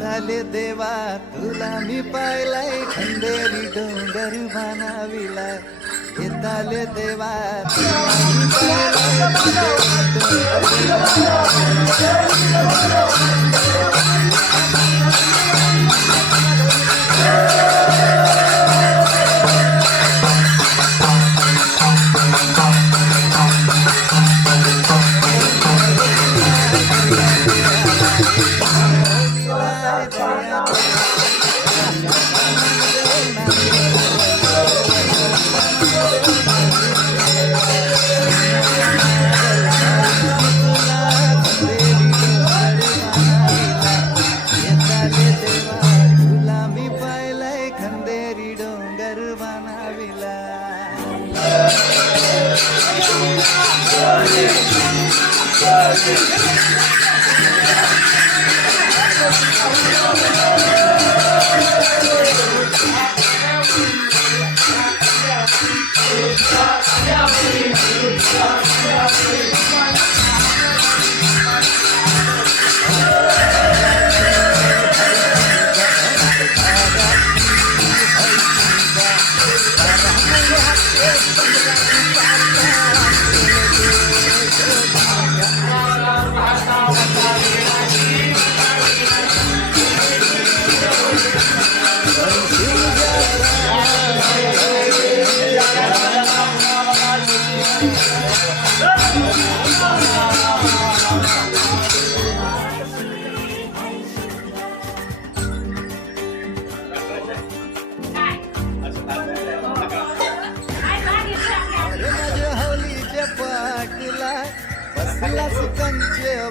येताले देवा तुला मी पाहिलाय खंडेरी डोंगर बनाविला येताले देवा तुला मी पाहिलाय खंडेरी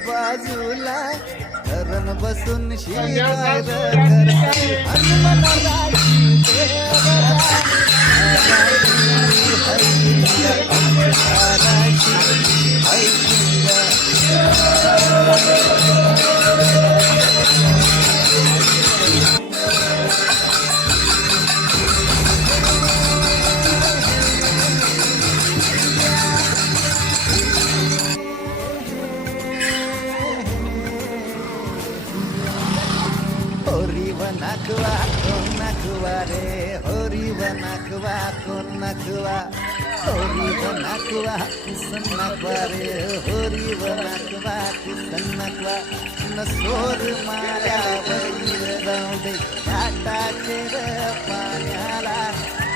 बाजूला धरण बसून शिवाय नाकवा कोण नाकवा रे होरी व नाकवा कोण नाकवा होरी व नाकवा किसन नाकवा रे होरी व नाकवा किसन नाकवा नसोर माऱ्या वैर जाऊ दे घाटाचे र पाण्याला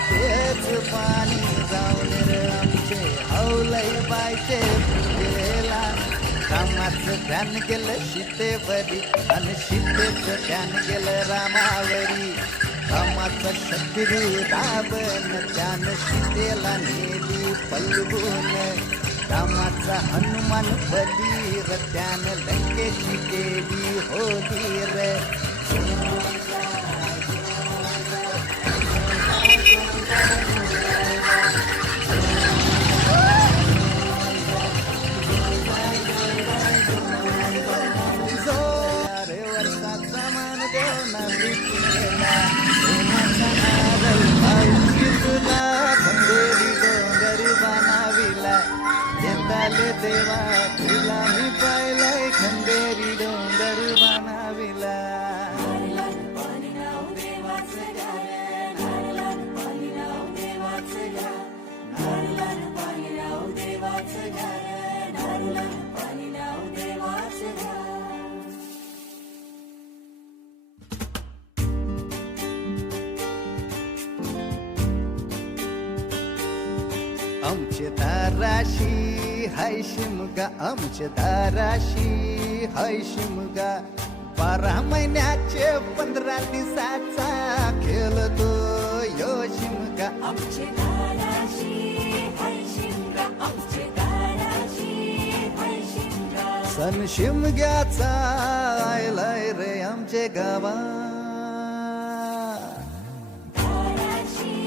तेच पाणी जाऊन रे आमचे हौलई बायचे गेला रामाचं ध्यान केलं सीतेवरी आणि सीतेचं ध्यान केलं रामावरी रामाचं शत्रू रावण त्यानं सीतेला नेली पलवून रामाचा हनुमान बलीर त्यानं लंकेची केली होती रे देवा तुला मी पाहिलाय खंडेरी डोंगर बनाविला आमचे दाराशी हाय शिमगा आमचे दाराशी हाय शिमगा 12 महिन्याचे 15 दिवसाचा खेळतो यो शिमगा आमचे दाराशी हाय शिमगा आमचे दाराशी हाय शिमगा सण शिमग्याचा आयलाय रे आमचे गावा दाराशी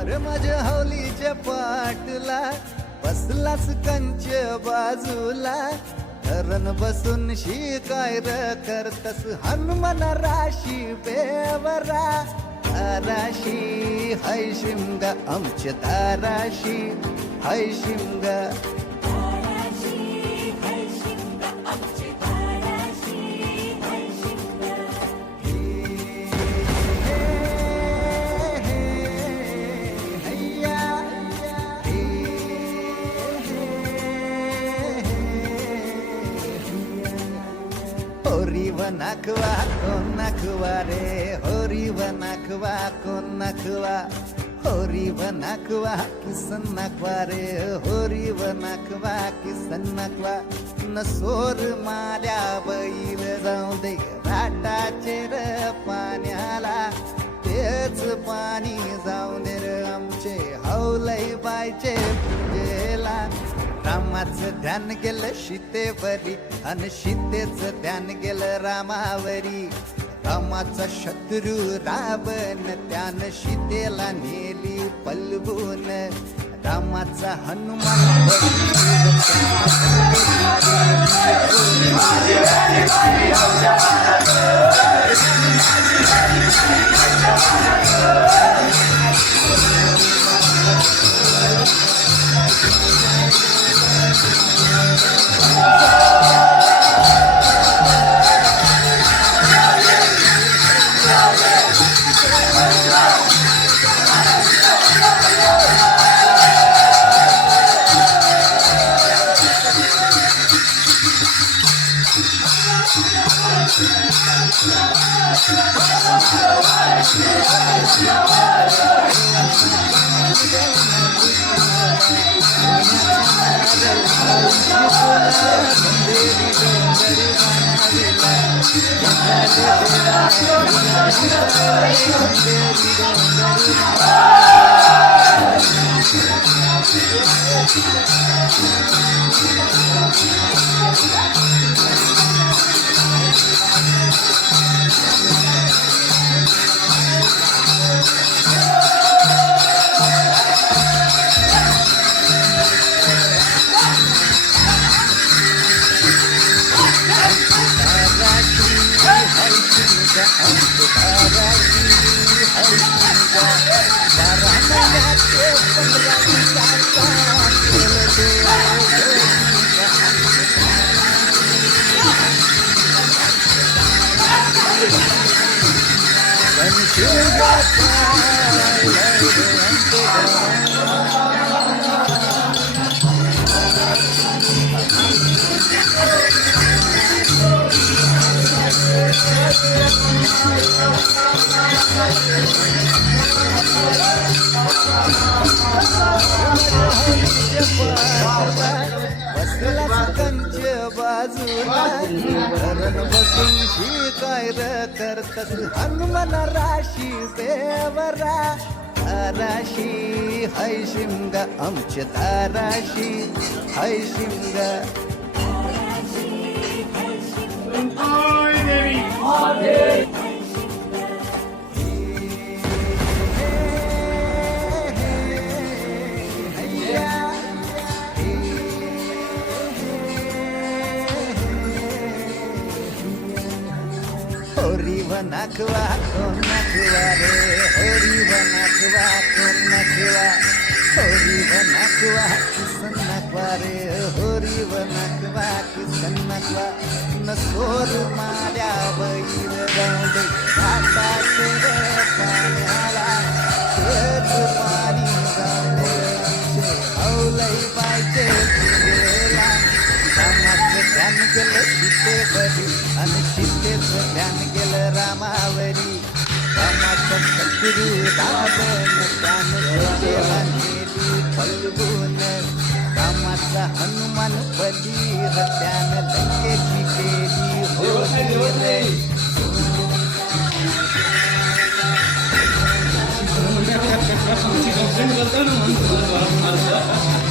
अरे माझ्या हौलीच्या पाटला बसलाच कंच बाजूला धरण बसून शिकाय र करतस हनुमान राशी बेवरा धाराशी हाय शिमगा आमच्या धाराशी हाय शिमगा धाराशी हाय शिमगा आमची धाराशी हाय शिमगा होरी वनाखवा कोण नाखवा रे होरी वनाखवा कोण नाखवा होरी वनाखवा किसन नाखवा रे होरी वनाखवा किसन नाखवा नसोर माल्या बैल जाऊ दे राटाचे र पाण्याला तेच पाणी जाऊ दे र आमचे हौलई बायचे पूजेला रामाचं ध्यान गेलं सीतेवरी आणि सीतेचं ध्यान गेलं रामावरी रामाचा शत्रू रावण त्यानं सीतेला नेली पलवून रामाचा हनुमान कंच बाजूला धरण बसून शिकाय र करतस हनुमान राशी बेवरा धाराशी हाय शिमगा आमच्या धाराशी हाय शिमगा धाराशी हाय शिमगा होरी वनाखवा कोण नाखवा रे होरी वनाखवा कोण नाखवा होरी वनाखवा किसन नाखवा रे होरी वनाखवा किसन नाखवा नसोर माल्या बैल जाऊ दे घाटाचे रे पाण्याला तेच पाणी जाऊ दे आमचे हौलई बायचे पूजेला रामाचं ध्यान गेलं सीतेवरी आणि सीतेचं ध्यान गेलं रामावरी रामाचा शत्रू रावण त्यानं सीतेला नेली पलवून रामाचा हनुमान बलीर त्यानं लंकेची केली होती रे बोलतो ना म्हणतो